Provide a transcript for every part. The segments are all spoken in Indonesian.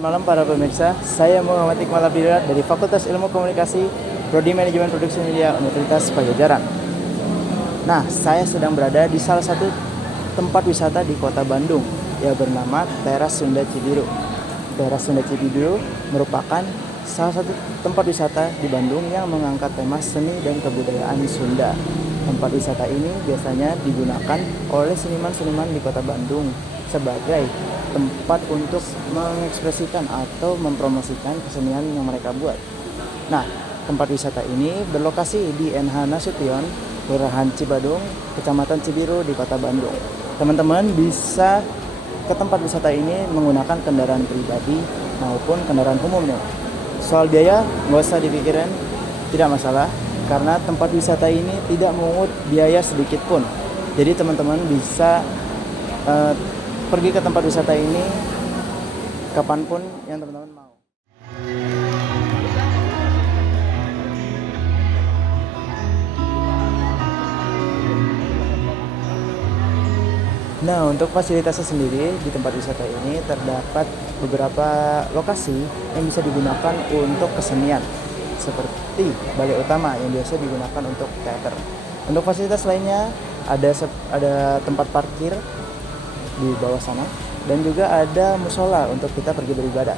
Selamat malam para pemirsa, saya Muhammad Iqbal Abdillah dari Fakultas Ilmu Komunikasi, Prodi Manajemen Produksi Media Universitas Padjadjaran. Nah, saya sedang berada di salah satu tempat wisata di kota Bandung yang bernama Teras Sunda Cibiru. Teras Sunda Cibiru merupakan salah satu tempat wisata di Bandung yang mengangkat tema seni dan kebudayaan Sunda. Tempat wisata ini biasanya digunakan oleh seniman-seniman di kota Bandung sebagai tempat untuk mengekspresikan atau mempromosikan kesenian yang mereka buat. Nah, tempat wisata ini berlokasi di NH Nasution, Kelurahan Cibadung, Kecamatan Cibiru di Kota Bandung. Teman-teman bisa ke tempat wisata ini menggunakan kendaraan pribadi maupun kendaraan umum nih. Soal biaya nggak usah dipikirin, tidak masalah karena tempat wisata ini tidak memungut biaya sedikit pun. Jadi teman-teman bisa pergi ke tempat wisata ini kapanpun yang teman-teman mau. Nah, untuk fasilitasnya sendiri di tempat wisata ini terdapat beberapa lokasi yang bisa digunakan untuk kesenian seperti balai utama yang biasa digunakan untuk teater. Untuk fasilitas lainnya ada tempat parkir di bawah sana dan juga ada musola untuk kita pergi beribadah.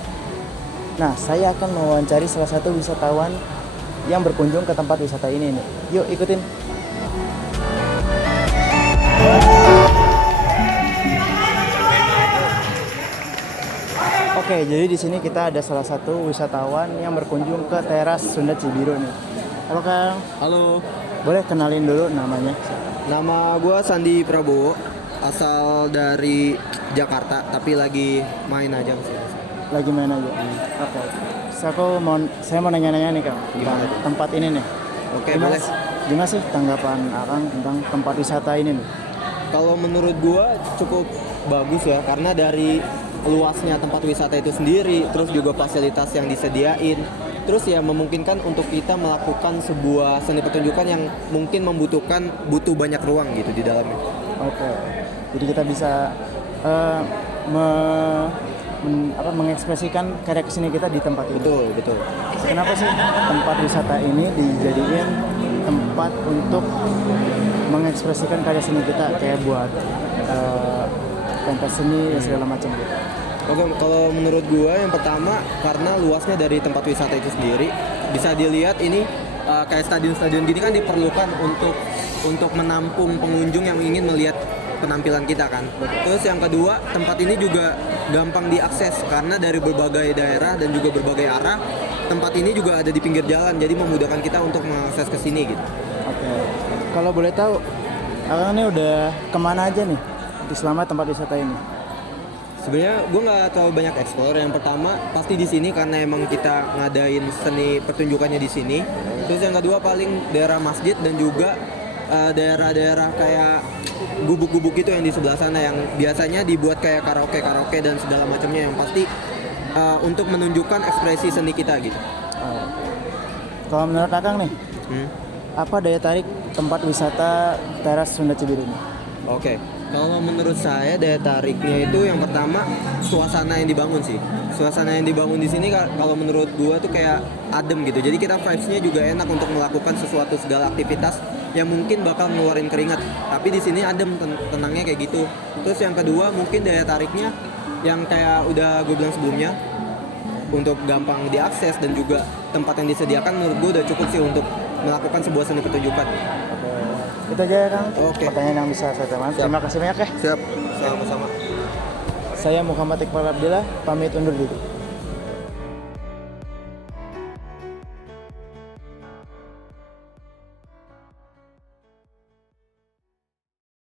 Nah, saya akan mewawancari salah satu wisatawan yang berkunjung ke tempat wisata ini nih. Yuk ikutin. Oke, jadi di sini kita ada salah satu wisatawan yang berkunjung ke Teras Sunda Cibiru nih. Halo Kang. Halo, Boleh kenalin dulu namanya? nama gue Sandi Prabowo, asal dari Jakarta, tapi lagi main aja ke sini. Lagi main aja. Oke. Saya mau nanya-nanya nih Kang. Gimana tuh? Tempat ini nih. Oke, boleh. Gimana sih tanggapan Akang tentang tempat wisata ini nih? Kalau menurut gue cukup bagus ya, karena dari luasnya tempat wisata itu sendiri, terus juga fasilitas yang disediain, terus ya memungkinkan untuk kita melakukan sebuah seni pertunjukan yang mungkin butuh banyak ruang gitu di dalamnya. Oke. Jadi kita bisa mengekspresikan karya keseni kita di tempat ini. Betul. Kenapa sih tempat wisata ini dijadiin tempat untuk mengekspresikan karya seni kita kayak buat pentas seni dan segala macam gitu? Oke, kalau menurut gua yang pertama karena luasnya dari tempat wisata itu sendiri, bisa dilihat ini kayak stadion-stadion gini kan diperlukan untuk menampung pengunjung yang ingin melihat penampilan kita kan. Terus yang kedua, tempat ini juga gampang diakses karena dari berbagai daerah dan juga berbagai arah. Tempat ini juga ada di pinggir jalan, jadi memudahkan kita untuk mengakses ke sini gitu. Oke. Kalau boleh tahu, Akang ini udah kemana aja nih di selama tempat wisata ini? Sebenarnya gue nggak terlalu banyak explore. Yang pertama pasti di sini karena emang kita ngadain seni pertunjukannya di sini. Terus yang kedua paling daerah masjid dan juga daerah-daerah kayak gubuk-gubuk itu yang di sebelah sana yang biasanya dibuat kayak karaoke dan segala macamnya yang pasti untuk menunjukkan ekspresi seni kita gitu. Oh. Kalau menurut Akang nih, apa daya tarik tempat wisata Teras Sunda Cibiru ini? Oke. Kalau menurut saya daya tariknya itu yang pertama suasana yang dibangun sih. Suasana yang dibangun di sini kalau menurut gua tuh kayak adem gitu. Jadi kita vibes-nya juga enak untuk melakukan sesuatu segala aktivitas yang mungkin bakal ngeluarin keringat. Tapi di sini adem tenangnya kayak gitu. Terus yang kedua mungkin daya tariknya yang kayak udah gue bilang sebelumnya untuk gampang diakses dan juga tempat yang disediakan menurut gua udah cukup sih untuk melakukan sebuah seni pertunjukan. Itu aja ya Kang. Oke. Pertanyaan yang bisa saya teman. Terima kasih banyak ya. Siap. Sama-sama. Saya Muhammad Iqbal Abdillah, pamit undur diri.